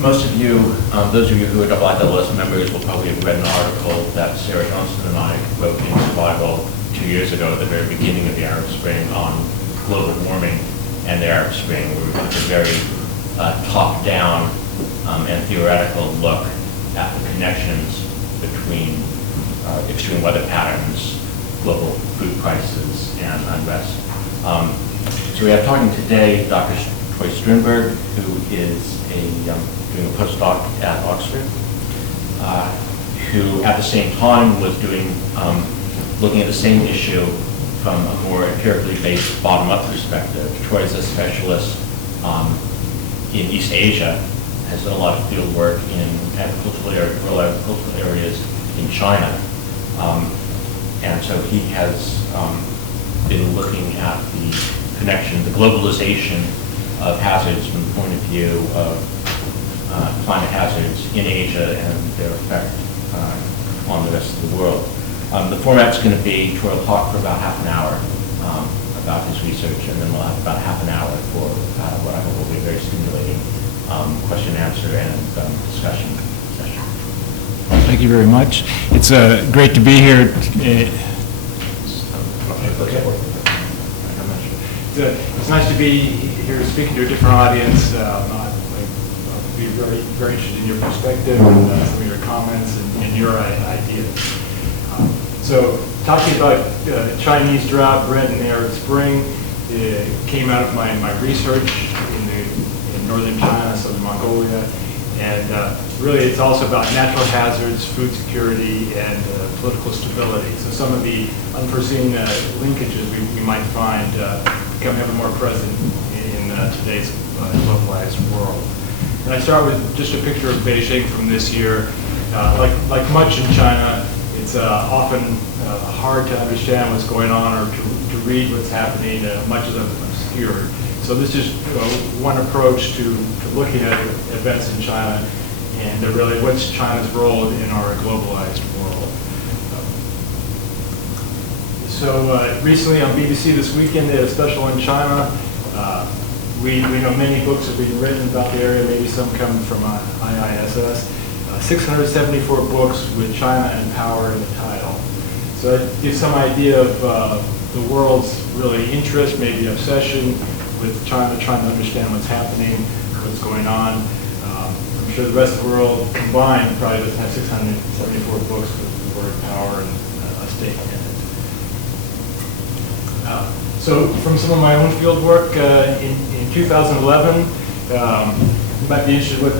Most of you, those of you who are IIS members will probably have read an article that Sarah Johnson and I wrote in Survival 2 years ago at the very beginning of the Arab Spring on global warming and the Arab Spring, where we took a very top-down and theoretical look at the connections between extreme weather patterns, global food prices, and unrest. So we have talking today Dr. Troy Strindberg, who is doing a postdoc at Oxford, who at the same time was looking at the same issue from a more empirically based bottom-up perspective. Troy is a specialist in East Asia, has done a lot of field work in rural agricultural areas in China. And so he has been looking at the connection, the globalization of hazards from the point of view of climate hazards in Asia and their effect on the rest of the world. The format's going to be, Troy will talk for about half an hour about his research, and then we'll have about half an hour for what I hope will be a very stimulating question, answer, and discussion session. Thank you very much. It's great to be here. It's nice to be here speaking to a different audience. I'd be very interested in your perspective and some of your comments and your ideas. So talking about Chinese drought, bred in Arab Spring, it came out of my research in northern China, southern Mongolia, and really it's also about natural hazards, food security, and political stability. So some of the unforeseen linkages we might find become ever more present in today's globalized world. And I start with just a picture of Beijing from this year. Like much in China, it's often hard to understand what's going on or to read what's happening. Much is obscured. So this is one approach to looking at events in China and really what's China's role in our globalized world. So recently on BBC this weekend they had a special on China. We know many books have been written about the area, maybe some come from IISS. 674 books with China and power in the title. So that gives some idea of the world's really interest, maybe obsession with China, trying to understand what's happening, what's going on. I'm sure the rest of the world combined probably doesn't have 674 books with the word power and a stake in it. So from some of my own field work in 2011, you might be interested with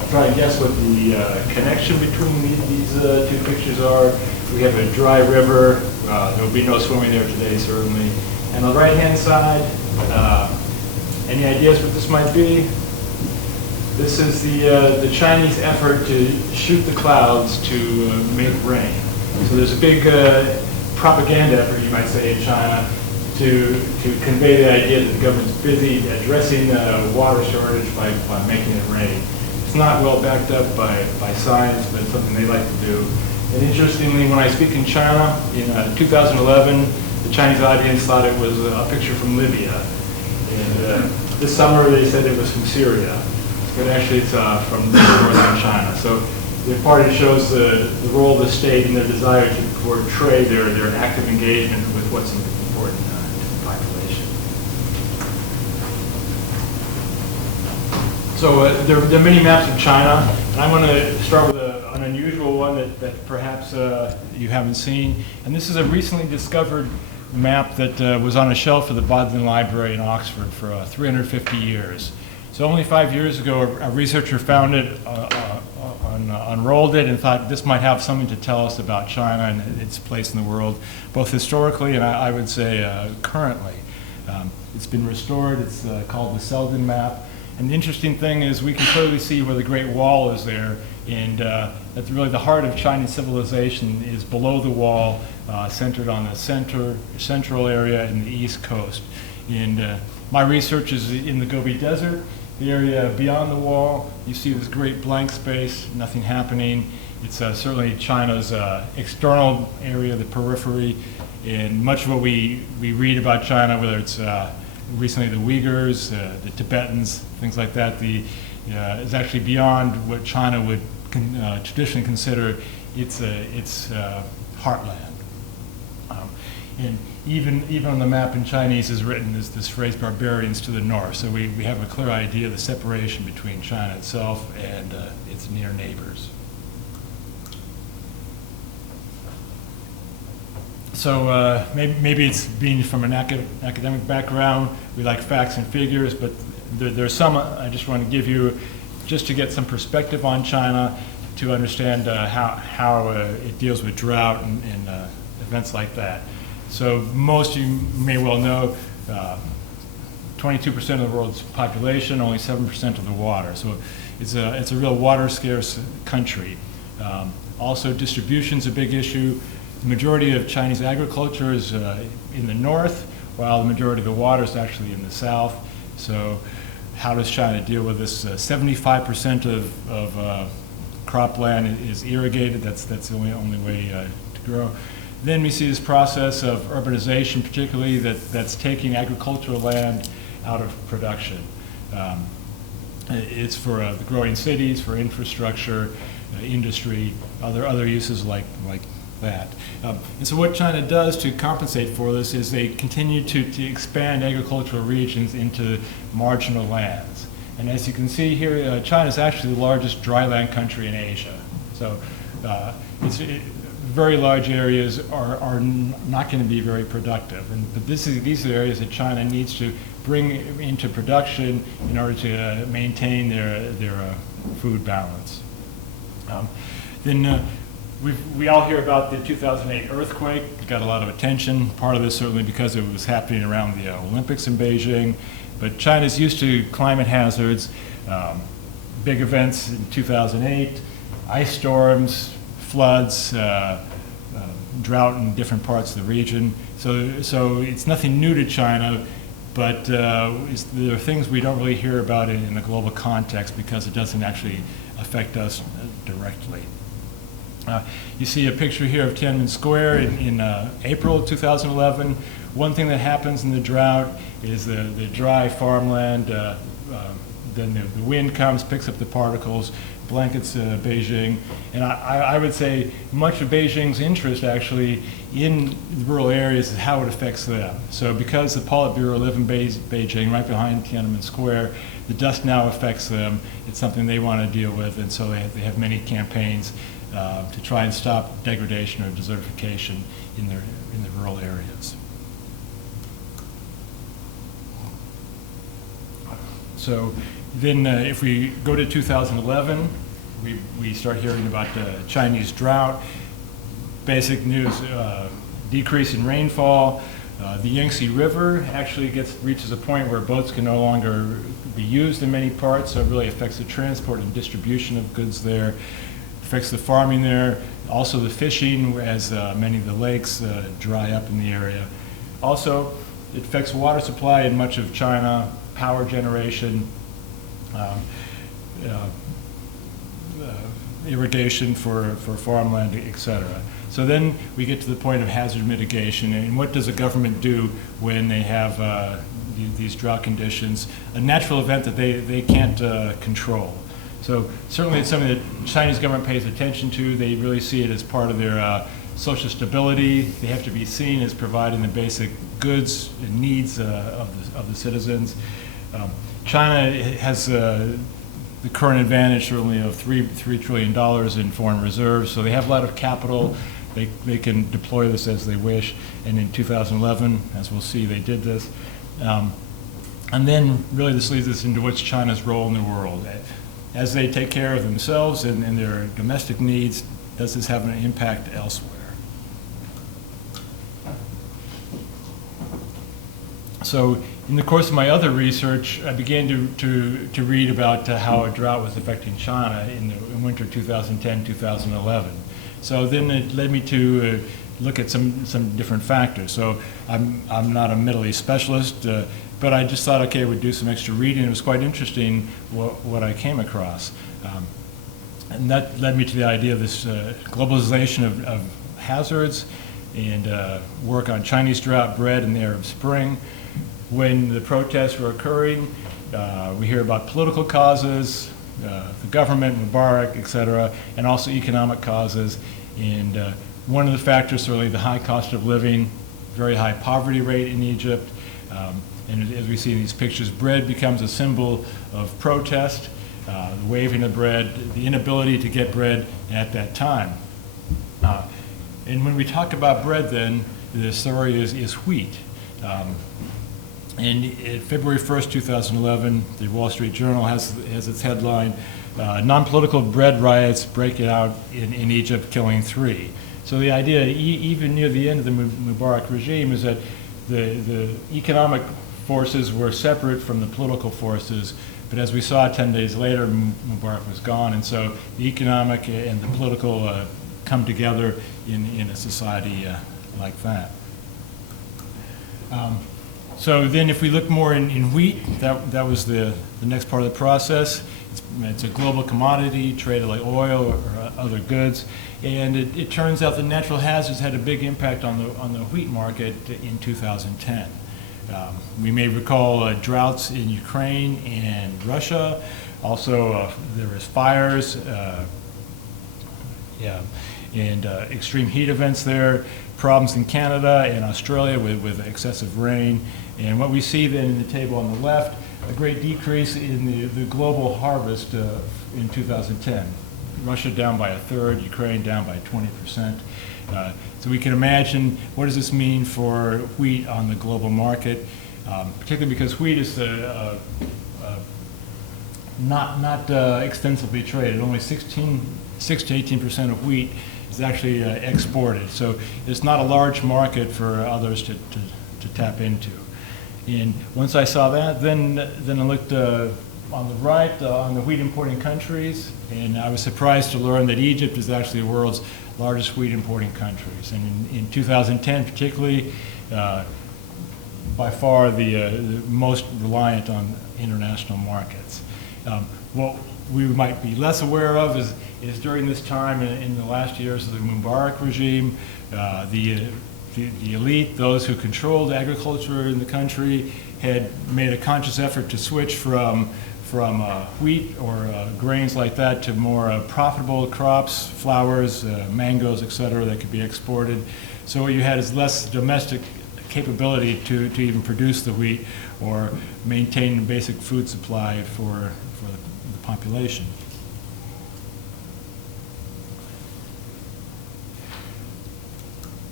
I'll try and guess what the connection between these two pictures are. We have a dry river. There will be no swimming there today, certainly. And on the right-hand side, any ideas what this might be? This is the Chinese effort to shoot the clouds to make rain. So there's a big propaganda effort, you might say, in China to convey the idea that the government's busy addressing water shortage by making it rain. It's not well backed up by science, but it's something they like to do. And interestingly, when I speak in China in 2011, the Chinese audience thought it was a picture from Libya. And this summer they said it was from Syria, but actually it's from northern China. So the party shows the role of the state and their desire to portray their active engagement with what's important to the population. So there are many maps of China, and I'm going to start with an unusual one that perhaps you haven't seen. And this is a recently discovered map that was on a shelf of the Bodleian Library in Oxford for 350 years. So only 5 years ago, a researcher found it, unrolled it, and thought this might have something to tell us about China and its place in the world, both historically and I would say currently. It's been restored. It's called the Selden map. And the interesting thing is we can clearly see where the Great Wall is there, and that's really the heart of Chinese civilization is below the wall, centered on the central area in the east coast. And my research is in the Gobi Desert, the area beyond the wall. You see this great blank space, nothing happening. It's certainly China's external area, the periphery, and much of what we read about China, whether it's recently the Uyghurs, the Tibetans, things like that, the is actually beyond what China would traditionally consider its heartland. And even on the map in Chinese is written this phrase "barbarians to the north." So we have a clear idea of the separation between China itself and its near neighbors. So maybe it's being from an academic background, we like facts and figures, but there's some I just want to give you just to get some perspective on China, to understand how it deals with drought and events like that. So most of you may well know 22% of the world's population, only 7% of the water. So it's a real water scarce country. Also, distribution's a big issue. The majority of Chinese agriculture is in the north, while the majority of the water is actually in the south. So how does China deal with this? 75% of cropland is irrigated. That's the only way to grow. Then we see this process of urbanization, particularly that's taking agricultural land out of production. It's for the growing cities, for infrastructure, industry, other uses like that. And so what China does to compensate for this is they continue to expand agricultural regions into marginal lands. And as you can see here, China is actually the largest dryland country in Asia. So very large areas are not going to be very productive. But these are areas that China needs to bring into production in order to maintain their food balance. We all hear about the 2008 earthquake. It got a lot of attention. Part of this certainly because it was happening around the Olympics in Beijing. But China's used to climate hazards, big events in 2008, ice storms, floods, drought in different parts of the region. So it's nothing new to China, but there are things we don't really hear about in the global context because it doesn't actually affect us directly. You see a picture here of Tiananmen Square in April of 2011. One thing that happens in the drought is the dry farmland, then the wind comes, picks up the particles, blankets Beijing. And I would say much of Beijing's interest actually in the rural areas is how it affects them. So because the Politburo live in Beijing, right behind Tiananmen Square, the dust now affects them. It's something they want to deal with, and so they have many campaigns to try and stop degradation or desertification in the rural areas. So then if we go to 2011, we start hearing about the Chinese drought. Basic news, decrease in rainfall. The Yangtze River actually reaches a point where boats can no longer be used in many parts, so it really affects the transport and distribution of goods there. Affects the farming there, also the fishing, as many of the lakes dry up in the area. Also, it affects water supply in much of China, power generation, irrigation for farmland, etc. So then we get to the point of hazard mitigation, and what does a government do when they have these drought conditions, a natural event that they can't control. So certainly it's something that the Chinese government pays attention to. They really see it as part of their social stability. They have to be seen as providing the basic goods and needs of the citizens. China has the current advantage certainly of $3 trillion in foreign reserves, so they have a lot of capital. They can deploy this as they wish, and in 2011, as we'll see, they did this. And then really this leads us into what's China's role in the world. As they take care of themselves and their domestic needs, does this have an impact elsewhere? So in the course of my other research, I began to read about how a drought was affecting China in winter 2010-2011. So then it led me to look at some different factors. So I'm not a Middle East specialist, but I just thought, okay, I would do some extra reading. It was quite interesting what I came across. And that led me to the idea of this globalization of hazards and work on Chinese drought bred in the Arab Spring. When the protests were occurring, We hear about political causes, the government, Mubarak, etc., and also economic causes. And one of the factors, certainly the high cost of living, very high poverty rate in Egypt. And as we see in these pictures, bread becomes a symbol of protest, the waving of bread, the inability to get bread at that time. And when we talk about bread then, the story is wheat. And February 1st, 2011, the Wall Street Journal has its headline, non-political bread riots break out in Egypt, killing 3. So the idea, even near the end of the Mubarak regime, is that the economic forces were separate from the political forces, but as we saw 10 days later, Mubarak was gone, and so the economic and the political come together in a society like that. So then if we look more in wheat, that was the next part of the process. It's a global commodity, traded like oil or other goods, and it turns out the natural hazards had a big impact on the wheat market in 2010. We may recall droughts in Ukraine and Russia. Also, there was fires, and extreme heat events there, problems in Canada and Australia with excessive rain. And what we see then in the table on the left, a great decrease in the global harvest in 2010. Russia down by 1/3, Ukraine down by 20%. So we can imagine what does this mean for wheat on the global market, particularly because wheat is not extensively traded. Only 6 to 18% of wheat is actually exported. So it's not a large market for others to tap into. And once I saw that, then I looked on the right on the wheat importing countries, and I was surprised to learn that Egypt is actually the world's largest wheat importing countries. And in 2010 particularly, by far the most reliant on international markets. What we might be less aware of is during this time in the last years of the Mubarak regime, the elite, those who controlled agriculture in the country, had made a conscious effort to switch from wheat or grains like that to more profitable crops, flowers, mangoes, etc., that could be exported. So what you had is less domestic capability to even produce the wheat or maintain the basic food supply for the population.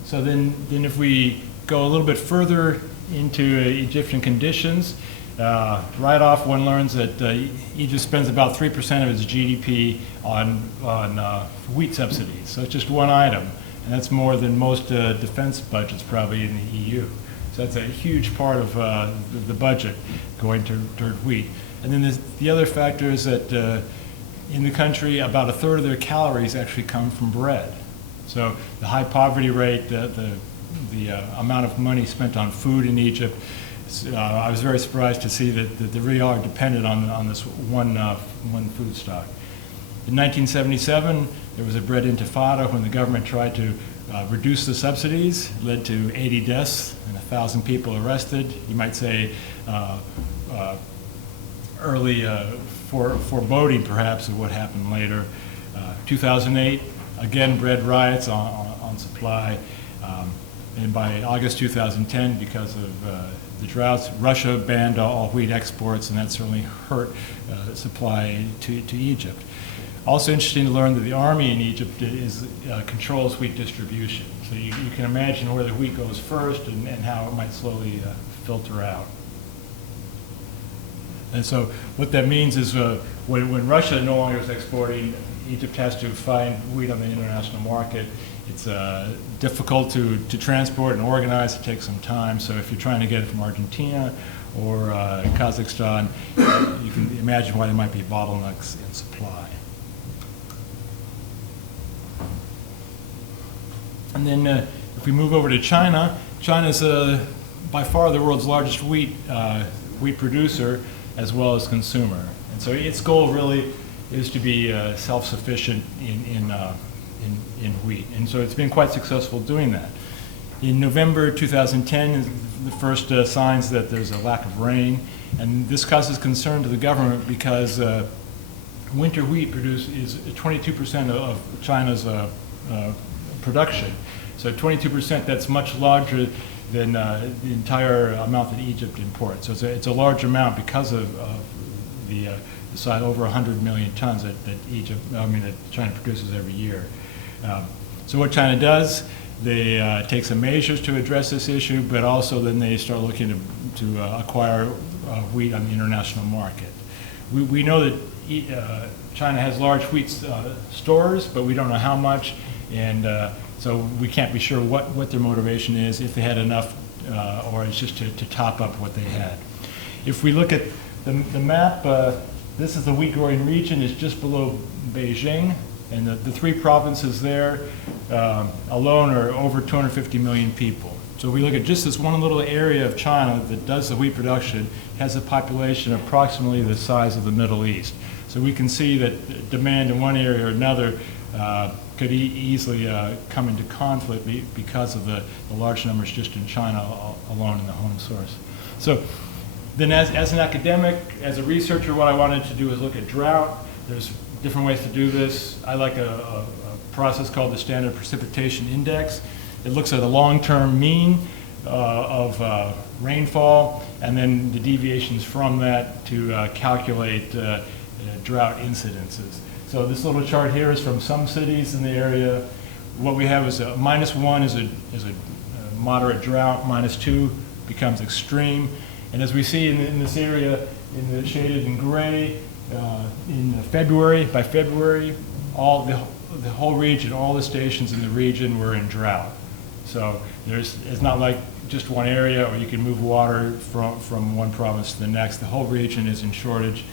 So then if we go a little bit further into Egyptian conditions, right off one learns that Egypt spends about 3% of its GDP on wheat subsidies. So it's just one item, and that's more than most defense budgets probably in the EU. So that's a huge part of the budget going toward wheat. And then the other factor is that in the country, about 1/3 of their calories actually come from bread. So the high poverty rate, the amount of money spent on food in Egypt, I was very surprised to see that they really are dependent on this one food stock. In 1977, there was a bread intifada when the government tried to reduce the subsidies. It led to 80 deaths and 1,000 people arrested. You might say early foreboding, perhaps, of what happened later. 2008, again, bread riots on supply. And by August 2010, because of the droughts, Russia banned all wheat exports, and that certainly hurt supply to Egypt. Also interesting to learn that the army in Egypt controls wheat distribution. So you can imagine where the wheat goes first and how it might slowly filter out. And so what that means is when Russia no longer is exporting, Egypt has to find wheat on the international market. It's difficult to transport and organize. It takes some time. So if you're trying to get it from Argentina or Kazakhstan, you can imagine why there might be bottlenecks in supply. And then if we move over to China, China's by far the world's largest wheat producer as well as consumer. And so its goal really is to be self-sufficient in wheat. And so it's been quite successful doing that. In November 2010 is the first signs that there's a lack of rain, and this causes concern to the government because winter wheat is 22% of China's production. So 22%, that's much larger than the entire amount that Egypt imports. So it's a large amount because of the size, over 100 million tons that China produces every year. So what China does, they take some measures to address this issue, but also then they start looking to acquire wheat on the international market. We know that China has large wheat stores, but we don't know how much, and so we can't be sure what their motivation is, if they had enough, or it's just to top up what they had. If we look at the map, this is the wheat growing region. It's just below Beijing, and the three provinces there alone are over 250 million people. So we look at just this one little area of China that does the wheat production, has a population approximately the size of the Middle East. So we can see that demand in one area or another could easily come into conflict because of the large numbers just in China alone in the home source. So then as an academic, as a researcher, what I wanted to do is look at drought. There's different ways to do this. I like a process called the Standard Precipitation Index. It looks at a long-term mean of rainfall and then the deviations from that to calculate drought incidences. So this little chart here is from some cities in the area. What we have is a -1 is a moderate drought, -2 becomes extreme. And as we see in this area, in the shaded in gray, by February, the whole region, all the stations in the region were in drought. So it's not like just one area, or you can move water from one province to the next. The whole region is in shortage.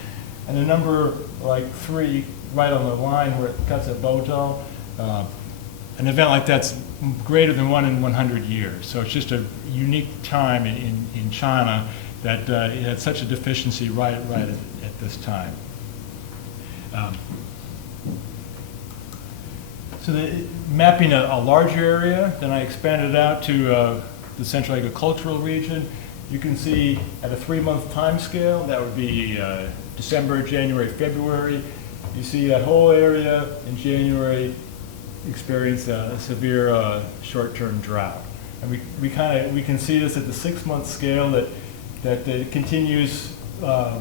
And the number like 3, right on the line where it cuts at Bojo, an event like that's greater than 1 in 100 years. So it's just a unique time in China that it had such a deficiency right at this time. So mapping a larger area, then I expanded it out to the Central Agricultural region. You can see at a 3-month time scale, that would be December, January, February. You see that whole area in January experienced a severe short-term drought. And we can see this at the 6-month scale that it continues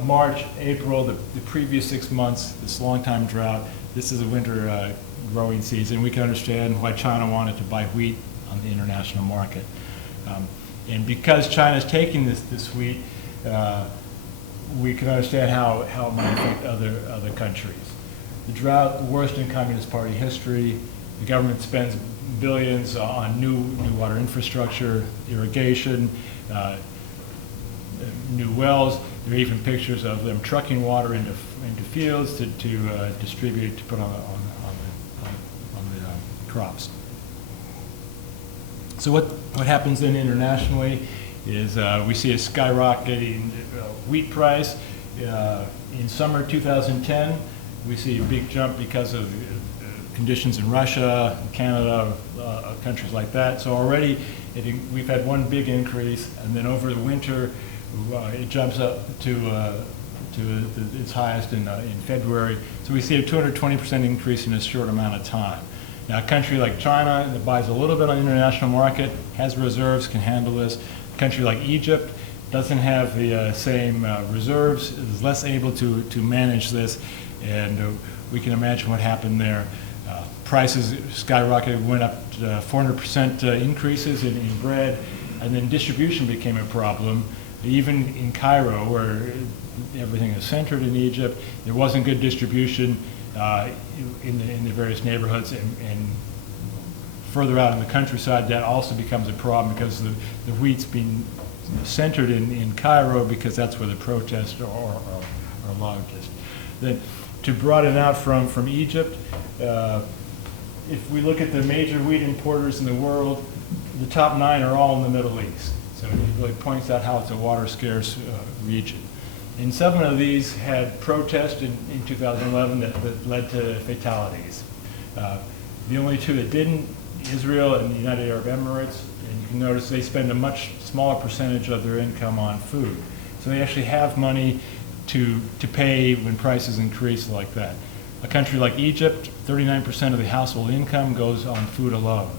March, April, the previous 6 months, this long-time drought. This is a winter growing season. We can understand why China wanted to buy wheat on the international market. And because China's taking this wheat, we can understand how it might affect other countries. The drought, the worst in Communist Party history. The government spends billions on new water infrastructure, irrigation, new wells. There are even pictures of them trucking water into fields to distribute, to put on the crops. So what happens then internationally is we see a skyrocketing wheat price. In summer 2010, we see a big jump because of conditions in Russia, Canada, countries like that. So already we've had one big increase, and then over the winter it jumps up to its highest in February. So we see a 220% increase in a short amount of time. Now, a country like China that buys a little bit on the international market, has reserves, can handle this. A country like Egypt doesn't have the same reserves, is less able to manage this, and we can imagine what happened there. Prices skyrocketed, went up 400% increases in bread, and then distribution became a problem. Even in Cairo, where everything is centered in Egypt, there wasn't good distribution in the various neighborhoods, and further out in the countryside, that also becomes a problem because the wheat's being centered in Cairo because that's where the protests are largest. Then, to broaden out from Egypt, if we look at the major wheat importers in the world, the top 9 are all in the Middle East. So it really points out how it's a water-scarce region. And 7 of these had protests in 2011 that led to fatalities. The only 2 that didn't, Israel and the United Arab Emirates, and you can notice they spend a much smaller percentage of their income on food. So they actually have money to pay when prices increase like that. A country like Egypt, 39% of the household income goes on food alone.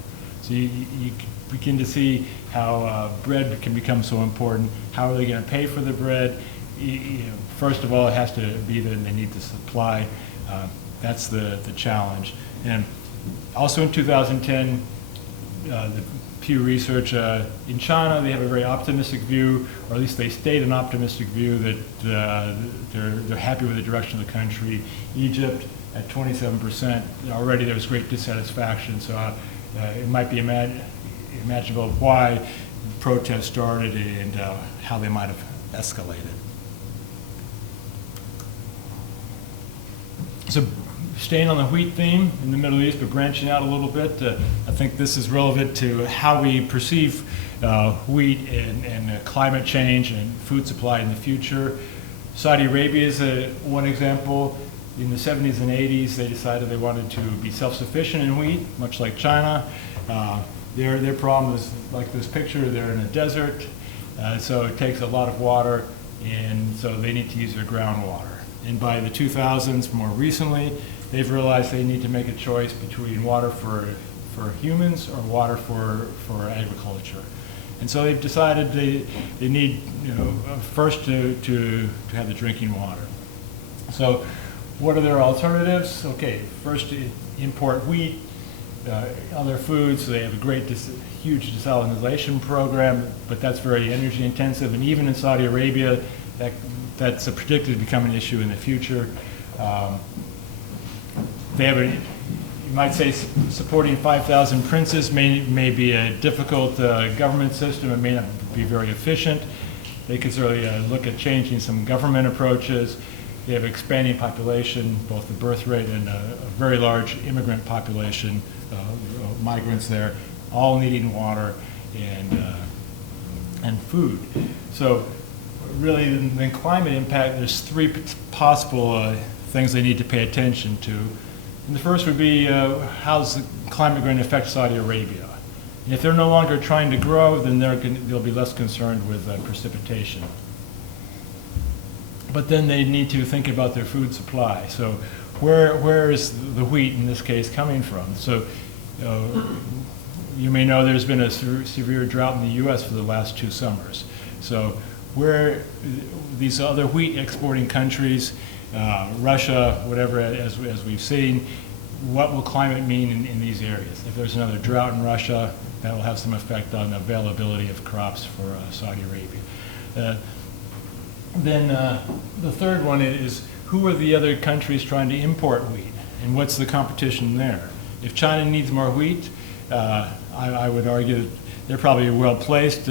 So you begin to see how bread can become so important. How are they going to pay for the bread? First of all, it has to be that they need the supply. That's the challenge. And also in 2010, the Pew Research in China, they have a very optimistic view, or at least they state an optimistic view that they're happy with the direction of the country. Egypt at 27%, already there's great dissatisfaction, so it might be imaginable why protests started and how they might have escalated. So staying on the wheat theme in the Middle East, but branching out a little bit, I think this is relevant to how we perceive wheat and climate change and food supply in the future. Saudi Arabia is one example. In the 70s and 80s, they decided they wanted to be self-sufficient in wheat, much like China. Their problem is like this picture, they're in a desert, so it takes a lot of water, and so they need to use their groundwater. And by the 2000s, more recently, they've realized they need to make a choice between water for humans or water for agriculture. And so they've decided they need, first to have the drinking water. So what are their alternatives? Okay, first import wheat, other foods. So they have a huge desalination program, but that's very energy intensive. And even in Saudi Arabia, that's predicted to become an issue in the future. They have you might say supporting 5,000 princes may be a difficult government system. It may not be very efficient. They could certainly look at changing some government approaches. They have expanding population, both the birth rate and a very large immigrant population, migrants there, all needing water and food. So really, in climate impact, there's three possible things they need to pay attention to. And the first would be how's the climate going to affect Saudi Arabia? And if they're no longer trying to grow, then they'll be less concerned with precipitation. But then they need to think about their food supply. So where is the wheat, in this case, coming from? So you may know there's been a severe drought in the U.S. for the last 2 summers. So where these other wheat exporting countries, Russia, whatever, as we've seen, what will climate mean in these areas? If there's another drought in Russia, that will have some effect on the availability of crops for Saudi Arabia. Then the third one is, who are the other countries trying to import wheat, and what's the competition there? If China needs more wheat, I would argue that they're probably well placed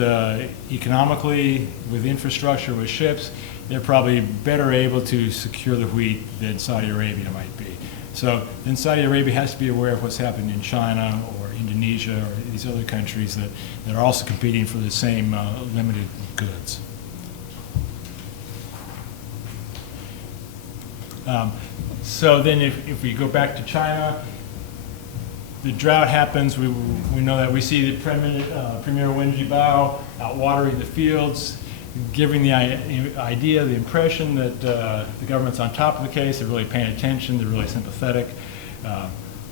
economically, with infrastructure, with ships. They're probably better able to secure the wheat than Saudi Arabia might be. So then Saudi Arabia has to be aware of what's happening in China or Indonesia or these other countries that are also competing for the same limited goods. So then if we go back to China, the drought happens. We know that. We see the Premier Wen Jiabao out watering the fields, giving the idea, the impression that the government's on top of the case. They're really paying attention. They're really sympathetic.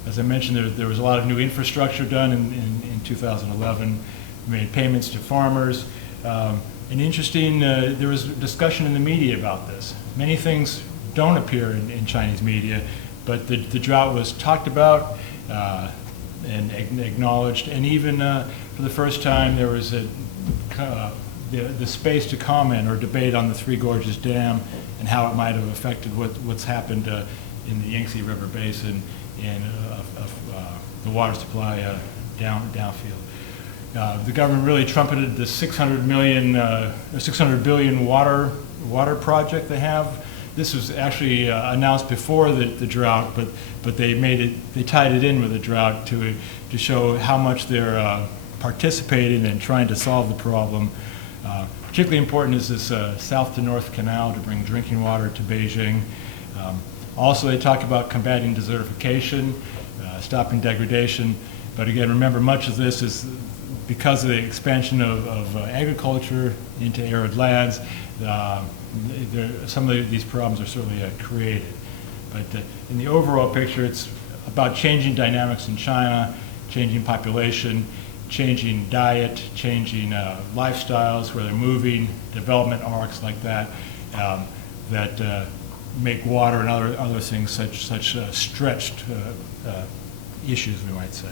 As I mentioned, there was a lot of new infrastructure done in 2011. We made payments to farmers. And interesting, there was discussion in the media about this. Many things don't appear in Chinese media, but the drought was talked about and acknowledged, and even for the first time there was the space to comment or debate on the Three Gorges Dam and how it might have affected what's happened in the Yangtze River Basin and the water supply downfield. The government really trumpeted the 600 billion water project they have. This was actually announced before the drought, but they tied it in with the drought to show how much they're participating and trying to solve the problem. Particularly important is this south to north canal to bring drinking water to Beijing. Also, they talk about combating desertification, stopping degradation. But again, remember, much of this is because of the expansion of agriculture into arid lands. Some of these problems are certainly created. But in the overall picture, it's about changing dynamics in China, changing population, changing diet, changing lifestyles, where they're moving, development arcs like that, that make water and other things such stretched issues, we might say.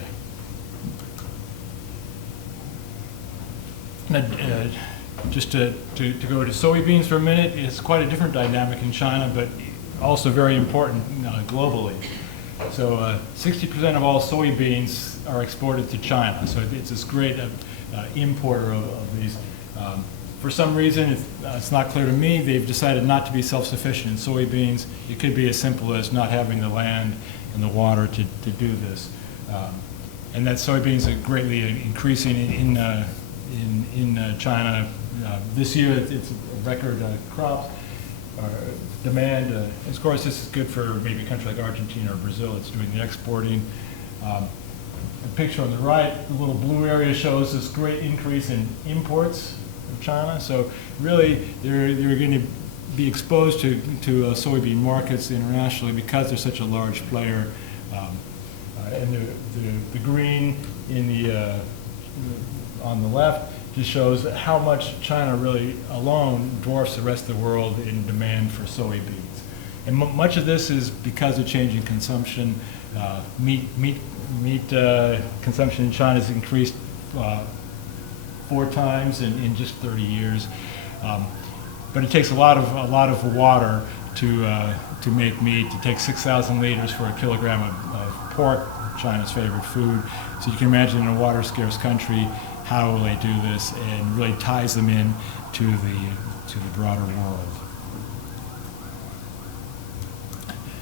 Just to go to soybeans for a minute, it's quite a different dynamic in China, but also very important globally. So 60% of all soybeans are exported to China. So it's this great importer of these. For some reason, it's not clear to me, they've decided not to be self-sufficient in soybeans. It could be as simple as not having the land and the water to do this. And that soybeans are greatly increasing in China. This year, it's a record crop demand. Of course, this is good for maybe a country like Argentina or Brazil. It's doing the exporting. The picture on the right, the little blue area shows this great increase in imports from China. So really, they're going to be exposed to soybean markets internationally because they're such a large player. And the green in the on the left just shows how much China really alone dwarfs the rest of the world in demand for soybeans. And much of this is because of changing consumption. Meat consumption in China has increased 4 times in just 30 years. But it takes a lot of water to make meat. It takes 6,000 liters for a kilogram of pork, China's favorite food. So you can imagine in a water-scarce country, how will they do this, and really ties them in to the broader world.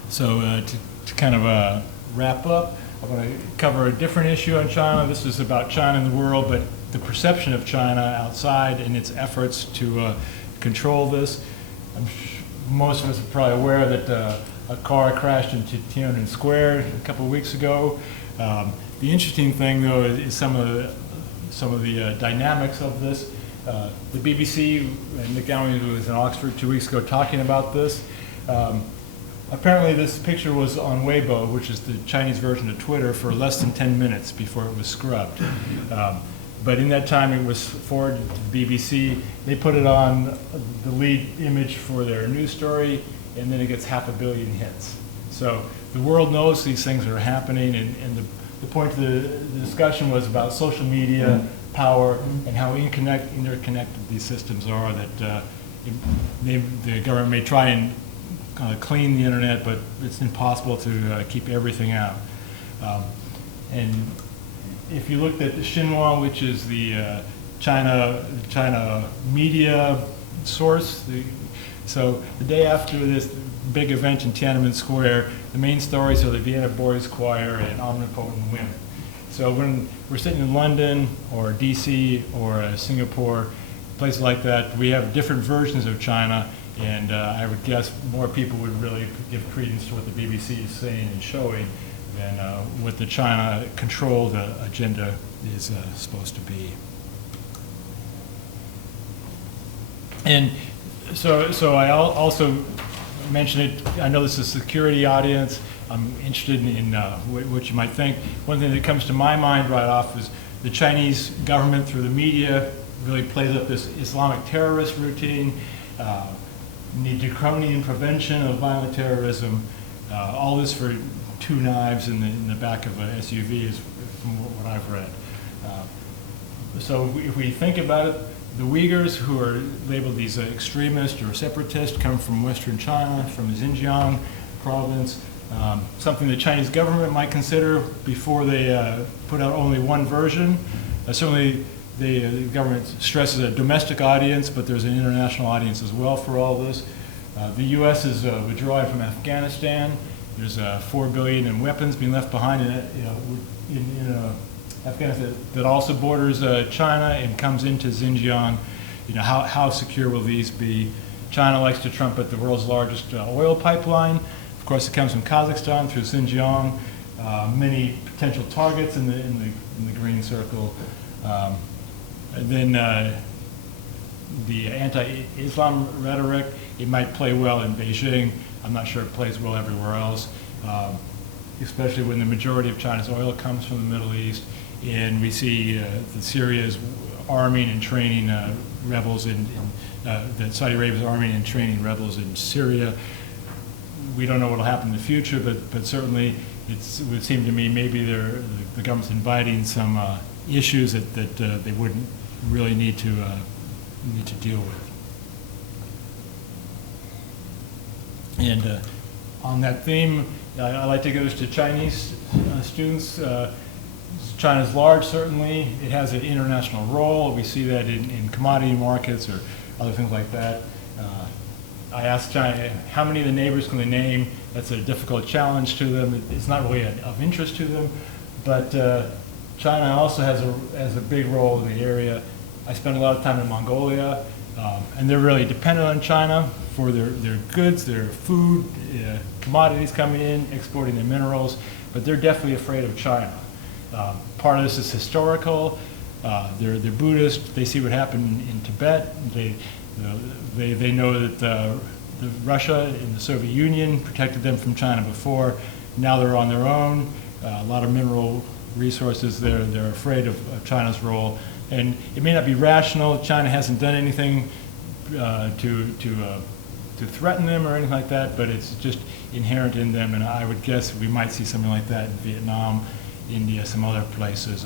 So to kind of wrap up, I'm going to cover a different issue on China. This is about China and the world, but the perception of China outside and its efforts to control this. Most of us are probably aware that a car crashed into Tiananmen Square a couple of weeks ago. The interesting thing, though, is some of the dynamics of this. The BBC, and Nick Gowan was in Oxford 2 weeks ago talking about this. Apparently this picture was on Weibo, which is the Chinese version of Twitter, for less than 10 minutes before it was scrubbed. But in that time it was forwarded to the BBC. They put it on the lead image for their news story, and then it gets 500 million hits. So the world knows these things are happening, and the point of the discussion was about social media, power, and how interconnected these systems are, that the government may try and clean the internet, but it's impossible to keep everything out. And if you looked at the Xinhua, which is the China media source, so the day after this big event in Tiananmen Square, the main stories are the Vienna Boys Choir and omnipotent women. So when we're sitting in London or DC or Singapore, places like that, we have different versions of China, and I would guess more people would really give credence to what the BBC is saying and showing than what the China controlled agenda is supposed to be. And so I also mentioned it, I know this is a security audience, I'm interested in what you might think. One thing that comes to my mind right off is the Chinese government through the media really plays up this Islamic terrorist routine, draconian prevention of violent terrorism, all this for 2 knives in the back of a SUV is from what I've read. So if we think about it, the Uyghurs, who are labeled these extremists or separatists, come from Western China, from the Xinjiang province, something the Chinese government might consider before they put out only one version. Certainly the government stresses a domestic audience, but there's an international audience as well for all this. The U.S. is withdrawing from Afghanistan. There's $4 billion in weapons being left behind in Afghanistan that also borders China and comes into Xinjiang. How secure will these be? China likes to trumpet the world's largest oil pipeline. Of course, it comes from Kazakhstan through Xinjiang. many potential targets in the green circle. And then the anti-Islam rhetoric, it might play well in Beijing. I'm not sure it plays well everywhere else, especially when the majority of China's oil comes from the Middle East, and we see that Syria's arming and training rebels that Saudi Arabia's arming and training rebels in Syria. We don't know what will happen in the future, but certainly it would seem to me maybe the government's inviting some issues that they wouldn't really need to deal with. And on that theme, I like to go to Chinese students. China's large, certainly. It has an international role. We see that in commodity markets or other things like that. I asked China, how many of the neighbors can they name? That's a difficult challenge to them. It's not really of interest to them. But China also has a big role in the area. I spent a lot of time in Mongolia, and they're really dependent on China for their goods, their food, commodities coming in, exporting their minerals, but they're definitely afraid of China. Part of this is historical. They're Buddhist. They see what happened in Tibet. They know that Russia and the Soviet Union protected them from China before. Now they're on their own. A lot of mineral resources. They're afraid of China's role, and it may not be rational. China hasn't done anything to threaten them or anything like that, but it's just inherent in them. And I would guess we might see something like that in Vietnam, India, some other places.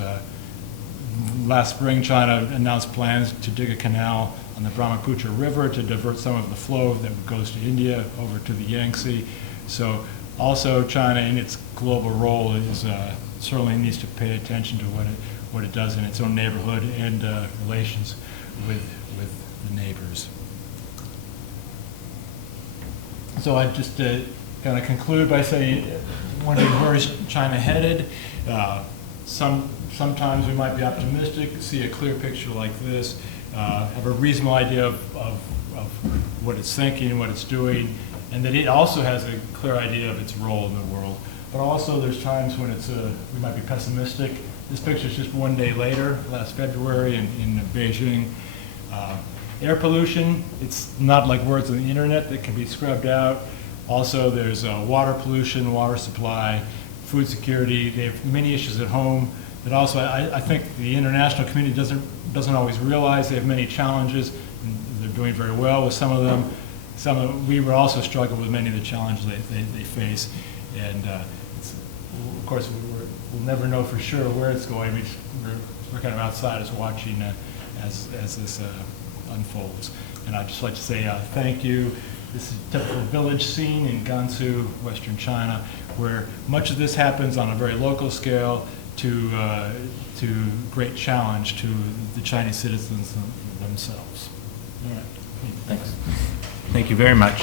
Last spring, China announced plans to dig a canal on the Brahmaputra River to divert some of the flow that goes to India over to the Yangtze. So also China in its global role is certainly needs to pay attention to what it does in its own neighborhood and relations with the neighbors. So I just kind of conclude by saying, wondering where is China headed? Sometimes we might be optimistic, see a clear picture like this, have a reasonable idea of what it's thinking and what it's doing, and that it also has a clear idea of its role in the world. But also there's times when we might be pessimistic. This picture is just one day later, last February in Beijing. Air pollution, it's not like words on the internet that can be scrubbed out. Also there's water pollution, water supply, food security. They have many issues at home that also I think the international community doesn't always realize. They have many challenges, and they're doing very well with some of them. We would also struggle with many of the challenges they face, and of course we'll never know for sure where it's going. We're kind of outsiders watching as this unfolds. And I'd just like to say thank you. This is a typical village scene in Gansu, Western China, where much of this happens on a very local scale to great challenge to the Chinese citizens themselves. All right. Thanks. Thank you very much.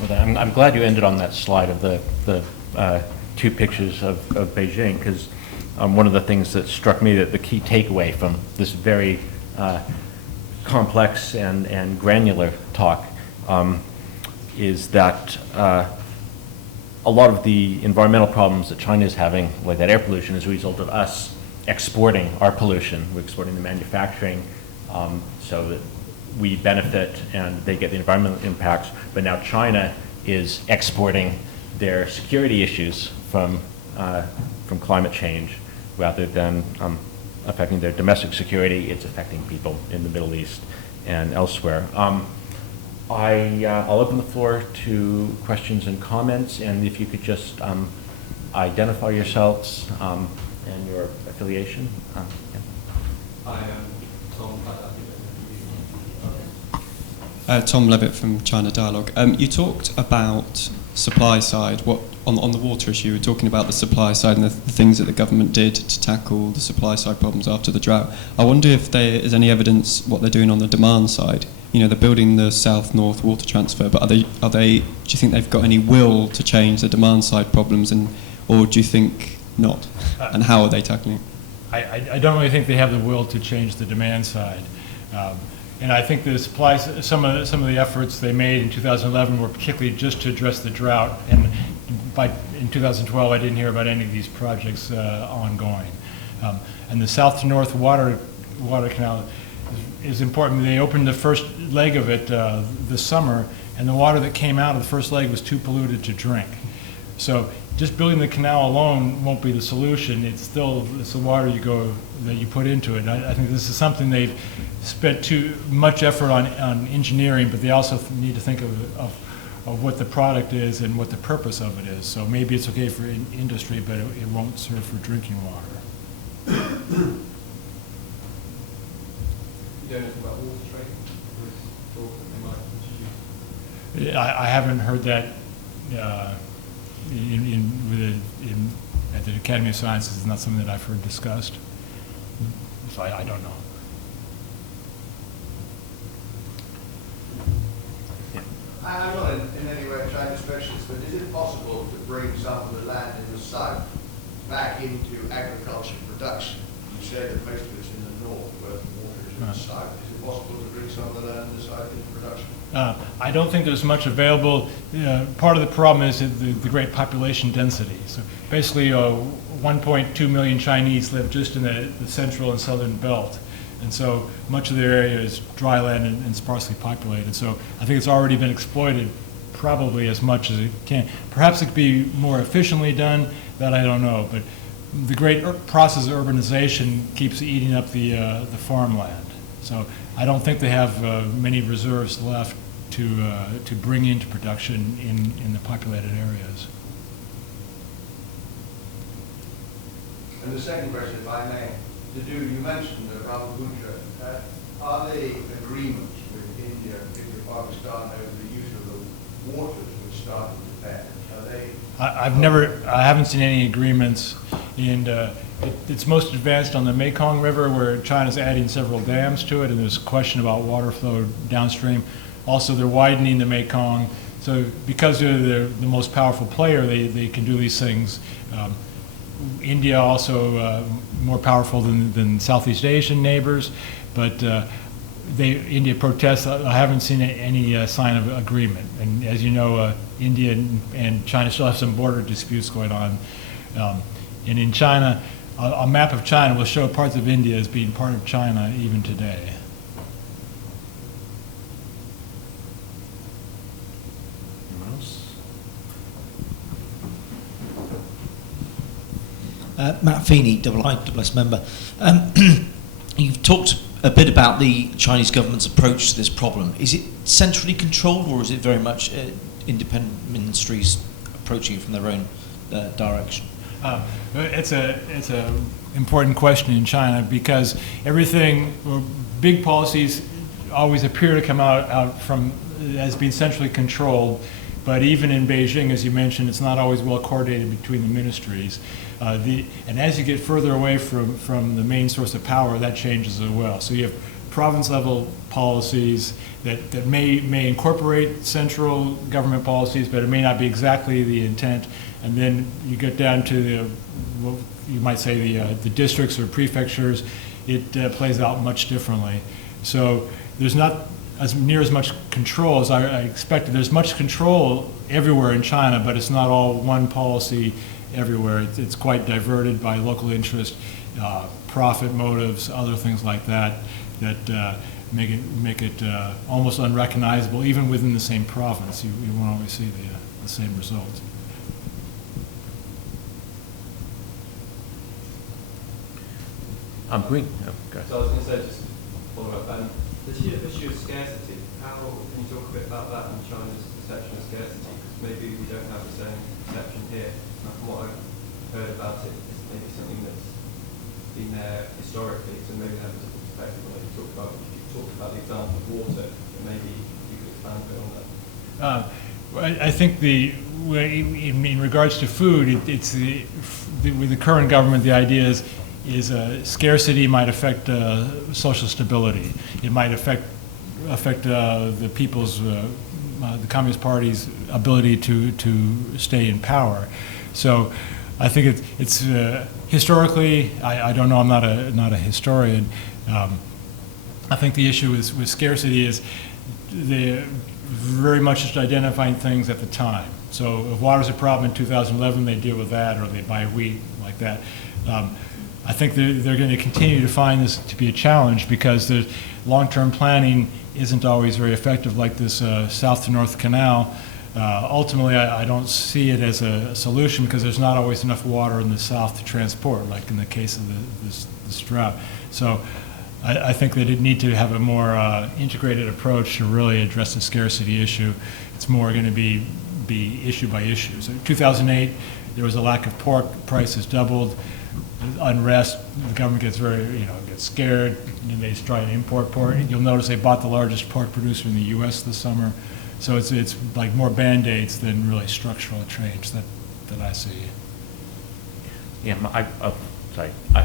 Well, I'm glad you ended on that slide of the two pictures of Beijing, because one of the things that struck me, that the key takeaway from this very complex and granular talk is that a lot of the environmental problems that China is having, like that air pollution, is a result of us exporting our pollution. We're exporting the manufacturing so that we benefit and they get the environmental impacts. But now China is exporting their security issues from climate change rather than affecting their domestic security. It's affecting people in the Middle East and elsewhere. I'll open the floor to questions and comments, and if you could just identify yourselves and your affiliation. Yeah. I am Tom Levitt from China Dialogue. You talked about supply side. What on the water issue, you were talking about the supply side and the things that the government did to tackle the supply side problems after the drought. I wonder if there is any evidence what they're doing on the demand side. You know, they're building the south-north water transfer, but do you think they've got any will to change the demand side problems, or do you think not? And how are they tackling it? I don't really think they have the will to change the demand side. And I think this applies, some of the efforts they made in 2011 were particularly just to address the drought. And in 2012, I didn't hear about any of these projects ongoing. And the south to north water canal is important. They opened the first leg of it this summer, and the water that came out of the first leg was too polluted to drink. So just building the canal alone won't be the solution. It's the water that you put into it. I think this is something they've spent too much effort on engineering, but they also need to think of what the product is and what the purpose of it is. So maybe it's okay for industry, but it won't serve for drinking water. You don't know about water trading? Or talk that they might introduce? I haven't heard that at the Academy of Sciences. It's not something that I've heard discussed. So I don't know. I'm not in any way a China specialist, but is it possible to bring some of the land in the south back into agriculture production? You say that most of it's in the north, where the water is in the south. Is it possible to bring some of the land in the south into production? I don't think there's much available. Part of the problem is the great population density. So basically 1.2 million Chinese live just in the central and southern belt. And so much of their area is dry land and sparsely populated. So I think it's already been exploited probably as much as it can. Perhaps it could be more efficiently done, that I don't know. But the great process of urbanization keeps eating up the farmland. So I don't think they have many reserves left to bring into production in the populated areas. And the second question, if I may, you mentioned the Brahmaputra. Are there agreements with India, particularly Pakistan, over the use of the waters which start in Tibet? Are they? I haven't seen any agreements, and it's most advanced on the Mekong River, where China's adding several dams to it, and there's a question about water flow downstream. Also, they're widening the Mekong, so because they're the most powerful player, they can do these things. India also more powerful than Southeast Asian neighbors, but India protests. I haven't seen any sign of agreement. And as you know, India and China still have some border disputes going on. And in China, a map of China will show parts of India as being part of China even today. Matt Feeney, ISS member. You've talked a bit about the Chinese government's approach to this problem. Is it centrally controlled, or is it very much independent ministries approaching it from their own direction? It's a important question in China, because big policies always appear to come out from as being centrally controlled. But even in Beijing, as you mentioned, it's not always well coordinated between the ministries. And as you get further away from the main source of power, that changes as well. So you have province-level policies that may incorporate central government policies, but it may not be exactly the intent. And then you get down to what you might say the districts or prefectures. It plays out much differently. So there's not near as much control as I expected. There's much control everywhere in China, but it's not all one policy everywhere. It's quite diverted by local interest, profit motives, other things like that make it almost unrecognizable. Even within the same province, you won't always see the same results. Green. So I was going to say, just to follow up, this issue of scarcity, how can you talk a bit about that and China's perception of scarcity? Because maybe we don't have the same perception here. And from what I've heard about it, it's maybe something that's been there historically, so maybe have a different perspective when you talk about the example of water, and maybe you could expand a bit on that. I think in regards to food, with the current government, the idea is scarcity might affect social stability. It might affect the people's, the Communist Party's ability to stay in power. So I think it's historically, I don't know, I'm not a historian. I think the issue with scarcity is they're very much just identifying things at the time. So if water's a problem in 2011, they deal with that, or they buy wheat like that. I think they're going to continue to find this to be a challenge because the long-term planning isn't always very effective, like this south to north canal. Ultimately, I don't see it as a solution because there's not always enough water in the south to transport, like in the case of this drought. So I think that it need to have a more integrated approach to really address the scarcity issue. It's more going to be issue by issue. So 2008, there was a lack of pork, prices doubled. Unrest, the government gets gets scared, and they try to import pork. You'll notice they bought the largest pork producer in the U.S. this summer. So it's like more band-aids than really structural change that I see. Yeah, sorry. I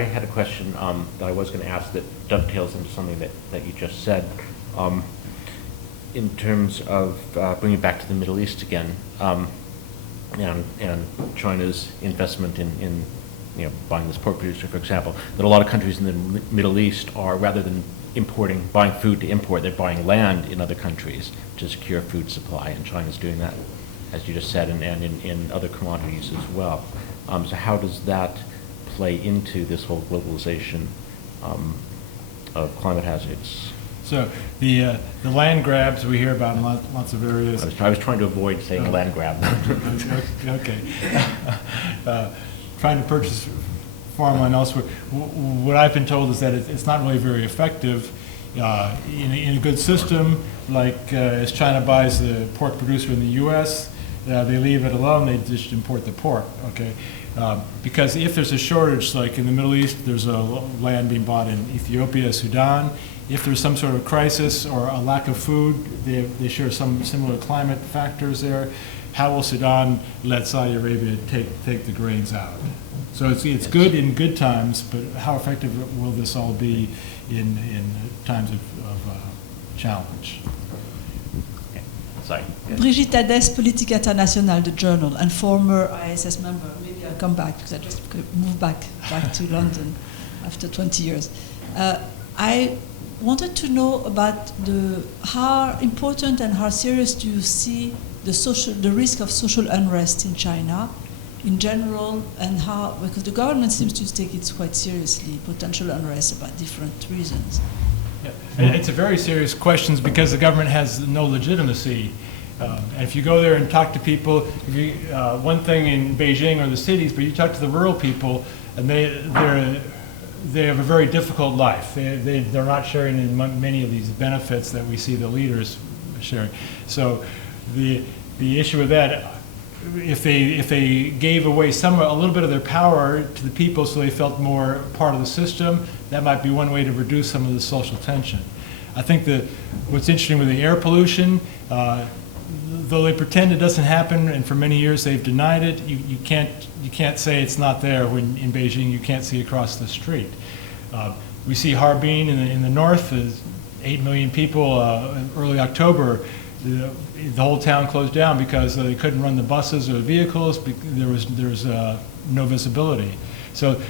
had a question that I was going to ask that dovetails into something that you just said. In terms of bringing it back to the Middle East again, and China's investment in buying this pork producer, for example, that a lot of countries in the Middle East are, rather than buying food to import, they're buying land in other countries to secure food supply, and China's doing that, as you just said, and in other commodities as well. So how does that play into this whole globalization of climate hazards? So the land grabs we hear about in lots of areas. I was trying to avoid saying land grab. Okay. Trying to purchase farmland elsewhere. What I've been told is that it's not really very effective in a good system, like as China buys the pork producer in the U.S., they leave it alone, they just import the pork, okay? Because if there's a shortage, like in the Middle East, there's a land being bought in Ethiopia, Sudan. If there's some sort of crisis or a lack of food, they share some similar climate factors there. How will Sudan let Saudi Arabia take the grains out? So it's good in good times, but how effective will this all be in times of challenge? Okay. Sorry. Brigitte Hadès, Politique Internationale, the journal, and former ISS member. Maybe I'll come back because I just moved back to London after 20 years. I wanted to know about how important and how serious do you see the risk of social unrest in China in general, and how, because the government seems to take it quite seriously, potential unrest about different reasons. Yeah. And it's a very serious question because the government has no legitimacy. And if you go there and talk to people, one thing in Beijing or the cities, but you talk to the rural people, and they have a very difficult life. They're not sharing in many of these benefits that we see the leaders sharing. So the issue with that, if they gave away a little bit of their power to the people so they felt more part of the system, that might be one way to reduce some of the social tension. I think that what's interesting with the air pollution, though they pretend it doesn't happen, and for many years they've denied it, you can't say it's not there when in Beijing you can't see across the street. We see Harbin in the north, 8 million people early October. The whole town closed down because they couldn't run the buses or the vehicles. There was no visibility. So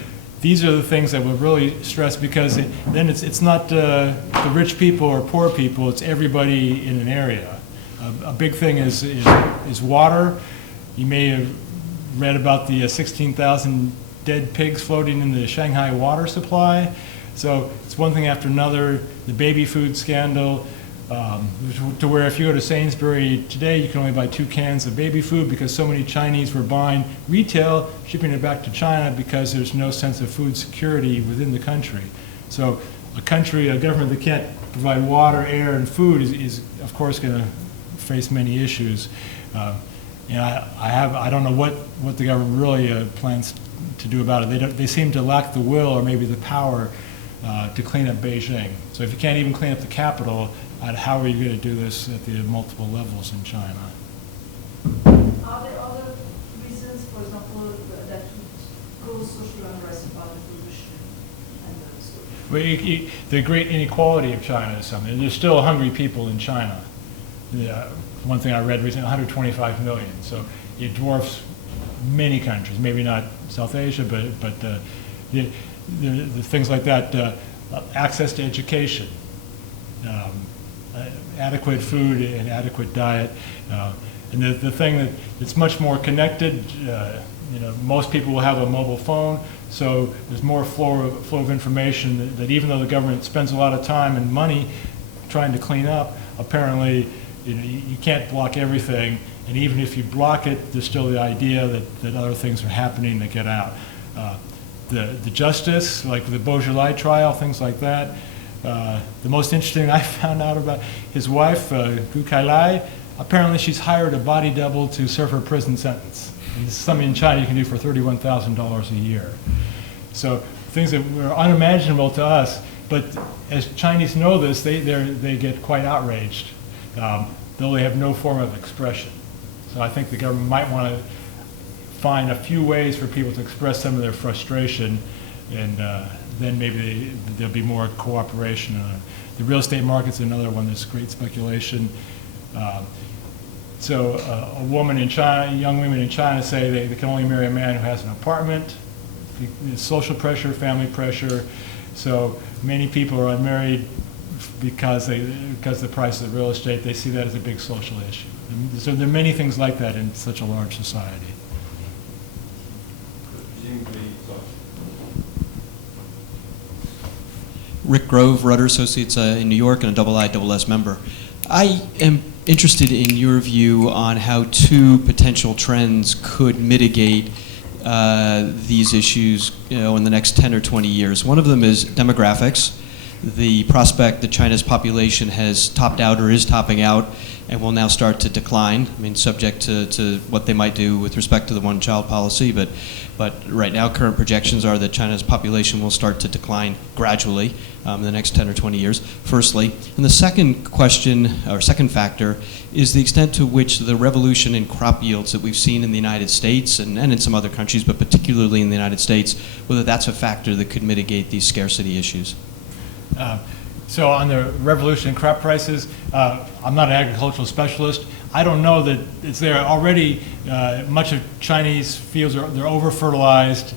these are the things that would really stress, because then it's not the rich people or poor people, it's everybody in an area. A big thing is water. You may have read about the 16,000 dead pigs floating in the Shanghai water supply. So it's one thing after another. The baby food scandal, to where if you go to Sainsbury today, you can only buy 2 cans of baby food because so many Chinese were buying retail, shipping it back to China because there's no sense of food security within the country. So a government that can't provide water, air, and food is of course going to face many issues. And I don't know what the government really plans to do about it. They seem to lack the will or maybe the power to clean up Beijing. So if you can't even clean up the capital, how are you going to do this at the multiple levels in China? Are there other reasons, for example, that would cause social unrest about the pollution and Well, the great inequality of China is something. There's still hungry people in China. One thing I read recently, 125 million. So it dwarfs many countries, maybe not South Asia, but the things like that, access to education, adequate food and adequate diet. And the thing that's much more connected, most people will have a mobile phone, so there's more flow of information that even though the government spends a lot of time and money trying to clean up, apparently you can't block everything, and even if you block it, there's still the idea that other things are happening that get out. The justice, like the Beaujolais trial, things like that. The most interesting I found out about his wife, Gu Kailai, apparently she's hired a body double to serve her prison sentence. And this is something in China you can do for $31,000 a year. So things that were unimaginable to us, but as Chinese know this, they get quite outraged, though they have no form of expression. So I think the government might want to find a few ways for people to express some of their frustration, and then maybe there'll be more cooperation. The real estate market's another one. There's great speculation. So a woman in China, young women in China say they can only marry a man who has an apartment. There's social pressure, family pressure. So many people are unmarried because the price of the real estate. They see that as a big social issue. And so there are many things like that in such a large society. Rick Grove, Rudder Associates in New York, and a IISS member. I am interested in your view on how two potential trends could mitigate these issues, in the next 10 or 20 years. One of them is demographics. The prospect that China's population has topped out or is topping out and will now start to decline. I mean, subject to what they might do with respect to the one-child policy, but right now current projections are that China's population will start to decline gradually in the next 10 or 20 years, firstly. And the second question, or second factor, is the extent to which the revolution in crop yields that we've seen in the United States and in some other countries, but particularly in the United States, whether that's a factor that could mitigate these scarcity issues. So on the revolution in crop prices, I'm not an agricultural specialist. I don't know that it's there already. Much of Chinese fields they're over-fertilized.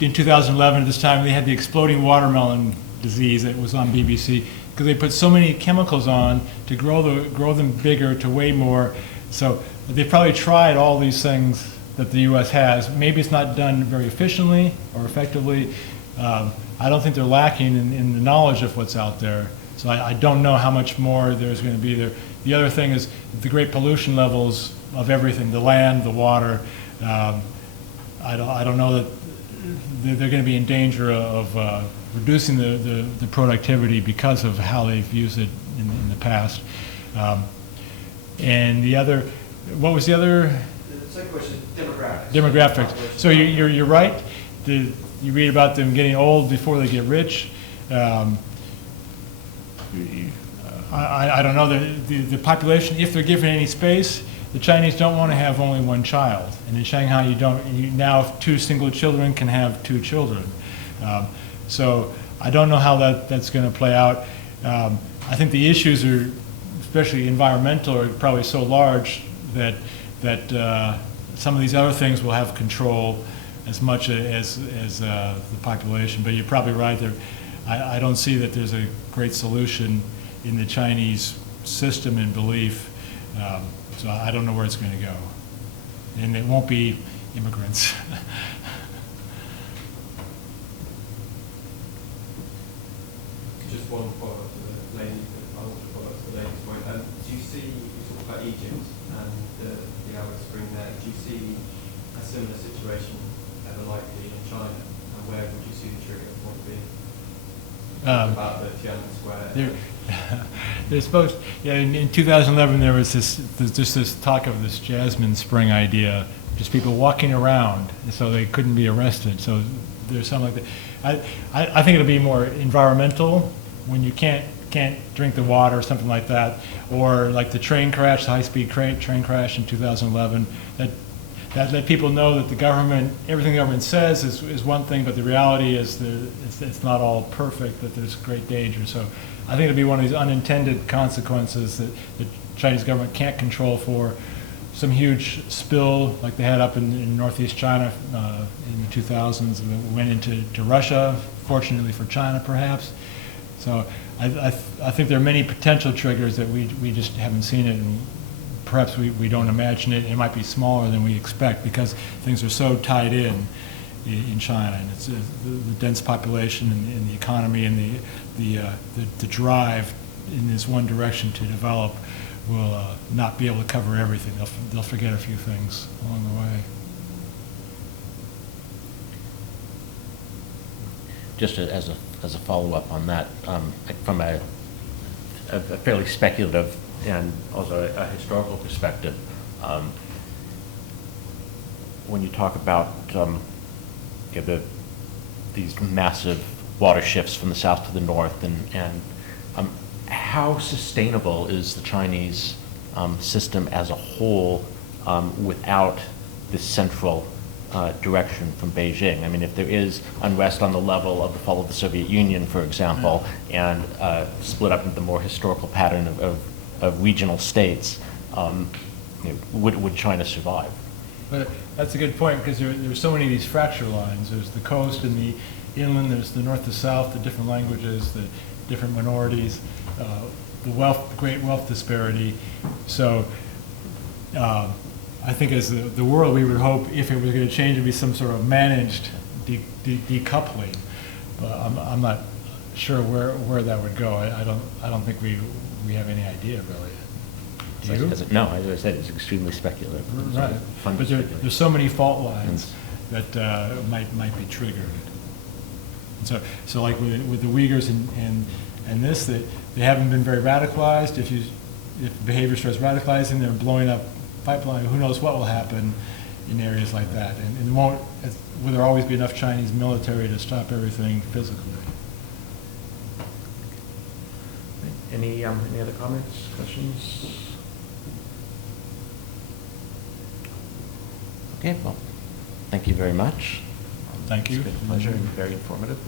In 2011, at this time, they had the exploding watermelon disease that was on BBC because they put so many chemicals on to grow them bigger, to weigh more. So they probably tried all these things that the U.S. has. Maybe it's not done very efficiently or effectively. I don't think they're lacking in the knowledge of what's out there. So I don't know how much more there's going to be there. The other thing is the great pollution levels of everything, the land, the water. I don't know that they're going to be in danger of reducing the productivity because of how they've used it in the past. And the other, what was the other? The second question is demographics. Demographics. So you're right. You read about them getting old before they get rich. I don't know, the population, if they're given any space, the Chinese don't want to have only one child. And in Shanghai, you now if two single children can have two children. So I don't know how that's going to play out. I think the issues are, especially environmental, are probably so large that some of these other things will have control as much as the population. But you're probably right there. I don't see that there's a great solution in the Chinese system and belief. So I don't know where it's going to go. And it won't be immigrants. Just one follow-up to the lady, I want to follow up to the lady's point. Do you see, you talk about Egypt and the Arab Spring there, do you see a similar situation ever likely in China? And where would you see the trigger point be? About the Tiananmen Square. They're supposed, yeah, in 2011 there was this talk of this Jasmine Spring idea, just people walking around, and so they couldn't be arrested. So there's something like that. I think it'll be more environmental, when you can't drink the water or something like that, or like the train crash, the high-speed train crash in 2011. That let people know that the government, everything the government says is one thing, but the reality is it's not all perfect, that there's great danger. So I think it'll be one of these unintended consequences that the Chinese government can't control for, some huge spill like they had up in northeast China in the 2000s that went into Russia, fortunately for China perhaps. So I think there are many potential triggers that we just haven't seen it, and perhaps we don't imagine it. It might be smaller than we expect because things are so tied in China, and it's the dense population and the economy and the drive in this one direction to develop will not be able to cover everything. They'll forget a few things along the way. Just as a follow-up on that, from a fairly speculative and also a historical perspective, when you talk about these massive water shifts from the south to the north, and how sustainable is the Chinese system as a whole without this central direction from Beijing? I mean, if there is unrest on the level of the fall of the Soviet Union, for example, and split up into the more historical pattern of regional states, would China survive? But that's a good point, because there's so many of these fracture lines. There's the coast and the inland, there's the north to south, the different languages, the different minorities, the great wealth disparity. So I think as the world, we would hope if it was going to change, it would be some sort of managed decoupling. But I'm not sure where that would go. I don't think we have any idea really. Do you? No, as I said, it's extremely speculative. Right, but there's so many fault lines that might be triggered. And so like with the Uyghurs and this, that they haven't been very radicalized. If behavior starts radicalizing, they're blowing up pipeline. Who knows what will happen in areas like that? And will there always be enough Chinese military to stop everything physically? Any other comments, questions? Okay, well, thank you very much. Thank you. It's been a pleasure and very informative.